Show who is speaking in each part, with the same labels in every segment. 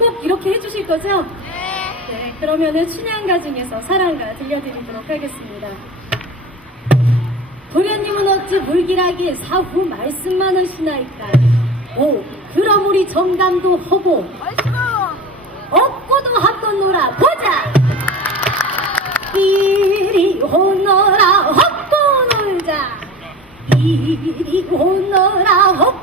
Speaker 1: 꼭 이렇게 해주실 거죠? 네. 그러면은 춘향가 중에서 사랑가 들려드리도록 하겠습니다. 도련님은 어찌 물기라기 사후 말씀만 하시나이까? 오, 그럼 우리 정담도 하고 업고도 한번 놀아 보자! 이리 오너라 헛고 놀자 이리 오너라 헛고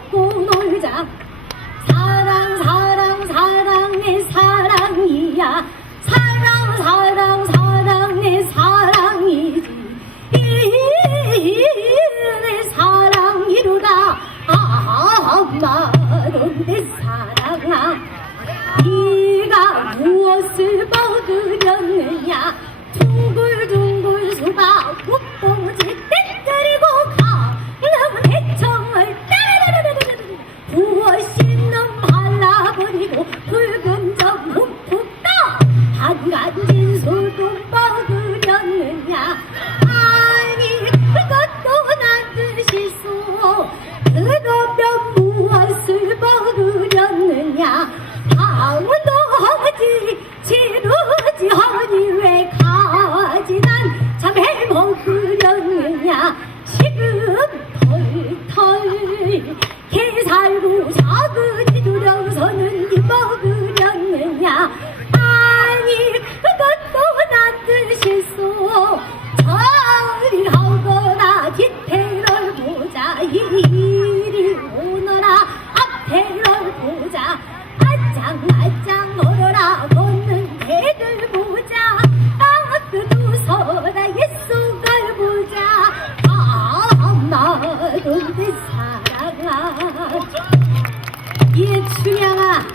Speaker 1: 예 춘향아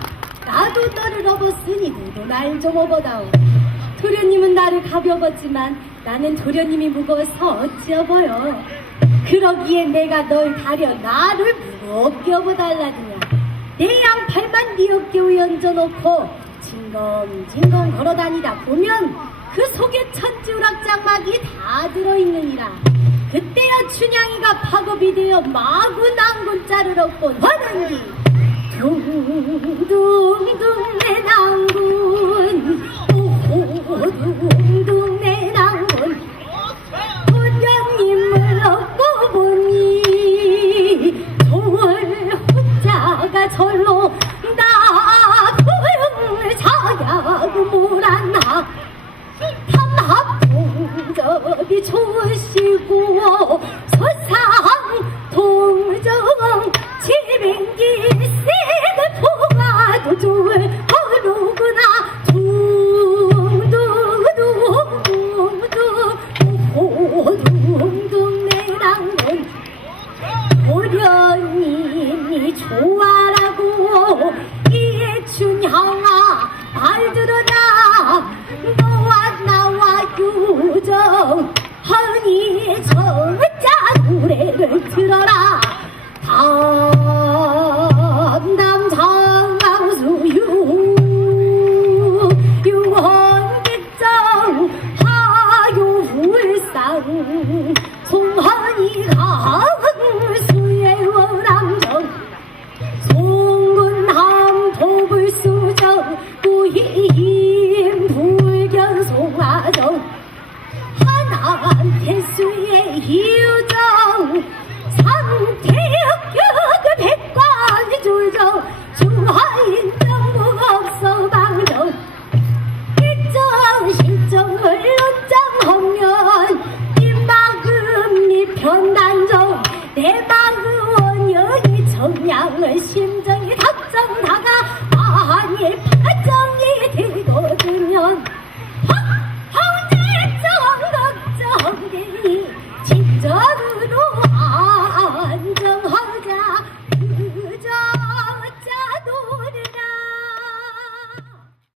Speaker 1: 나도 너를 업었으니 너도 날 좀 업어다오. 도련님은 나를 가벼웠지만 나는 도련님이 무거워서 어찌 업어요? 그러기에 내가 널 가려 나를 무겁게 업어달라느냐 내 양팔만 위에 얹어놓고 징검징검 걸어다니다 보면 그 속에 천지우락장막이 다 들어있느니라. 그때야 춘향이가 파급이 되어 마구 난군자를 얻곤 하는디 오호 둥둥 내 난군 도련님을 얻고 보니 돌 혼자가 절로 나 고용을 자야고 몰았나 탐합 동접이 좋으시고 춘향아 말 들어라. 너와 나와 유정 허니 정 하나태수의 희유정 상태역격의 백관이 졸정 중화인정 무업서 방정. 일정 실정을 논장하면 입막음 미편단정 내 마음 원영이 정량을 심정이 답정다가